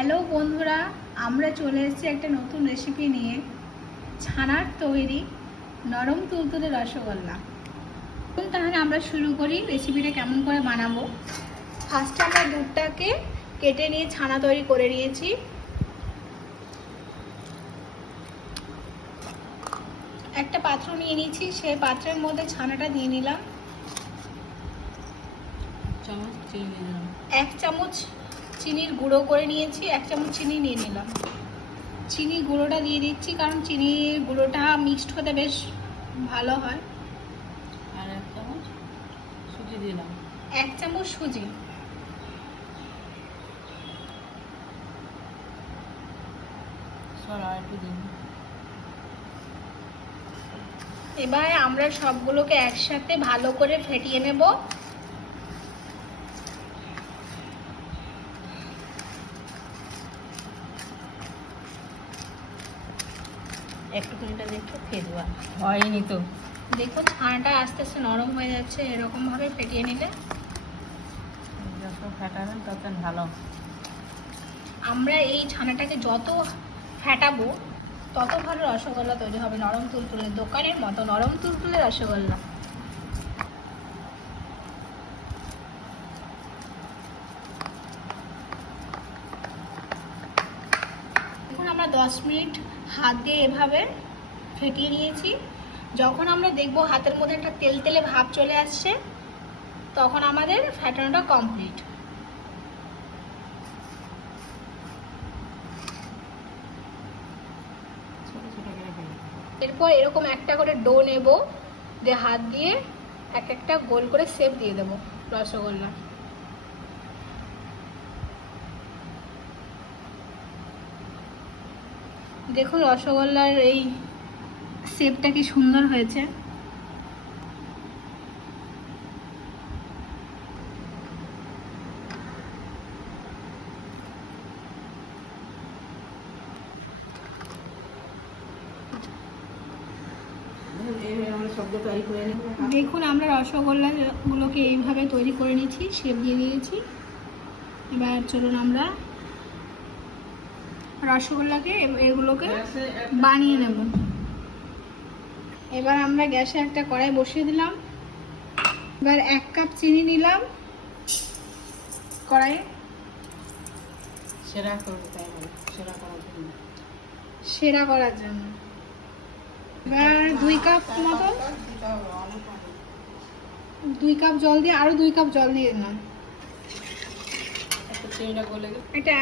Hello বন্ধুরা, আমরা চলে এসেছি একটা নতুন রেসিপি নিয়ে। ছানার তৈরি নরম তুলতুলে রসগোল্লা। তাহলে আমরা শুরু করি রেসিপিটা কেমন করে বানাবো। ফার্স্টে আমরা দুধটাকে কেটে নিয়ে ছানা তৈরি করে নিয়েছি। একটা পাত্র নিয়ে নিয়েছি, সেই পাত্রের মধ্যে ছানাটা দিয়ে নিলাম। 1 চামচ চিনির গুঁড়ো করে নিয়েছি, 1 চামচ চিনি নিয়ে নিলাম। চিনির গুঁড়োটা দিয়ে দিচ্ছি কারণ চিনির গুঁড়োটা মিক্সড হতে বেশ ভালো হয়। আর 1 চামচ সুজি দিলাম। 1 চামচ সুজি। এবার আমরা সবগুলোকে একসাথে ভালো করে ফেটিয়ে নেব। একটুখানিটা দেখো ফেটবা হয়নি তো। দেখো ছানাটা আস্তে আস্তে নরম হয়ে যাচ্ছে, এরকম ভাবে ফেটিয়ে নিলে যত ফেটাবেন তত ভালো। আমরা এই ছানাটাকে যত ফেটাবো তত ভালো রসগোল্লা তৈরি হবে, নরম তুলতুলে, দোকানের মতো নরম তুলতুলে রসগোল্লা। এখন আমরা 10 মিনিট হাত দিয়ে এভাবে ফেটিয়ে নিয়েছি। যখন আমরা দেখবো হাতের মধ্যে একটা তেলতেলে ভাব চলে আসছে, তখন আমাদের ফেটানোটা কমপ্লিট। এরপর এরকম একটা করে ডো নেব, দিয়ে হাত দিয়ে এক একটা গোল করে শেপ দিয়ে দেবো রসগোল্লা। দেখুন রসগোল্লার এই শেপটা কি সুন্দর হয়েছে। দেখুন আমরা রসগোল্লাগুলোকে এইভাবে তৈরি করে নিয়েছি, শেপ দিয়ে দিয়েছি। এবার চলুন আমরা রসগোল্লাকে এগুলোকে বানিয়ে নেব। এবার আমরা গ্যাসে একটা কড়াই বসিয়ে দিলাম। এবার 1 কাপ চিনি নিলাম কড়াইয়ে, সেরা করার জন্য। এবার 2 কাপ মতো, 2 কাপ জল দিয়ে আরো 2 কাপ জল দিয়ে দিলাম। একটা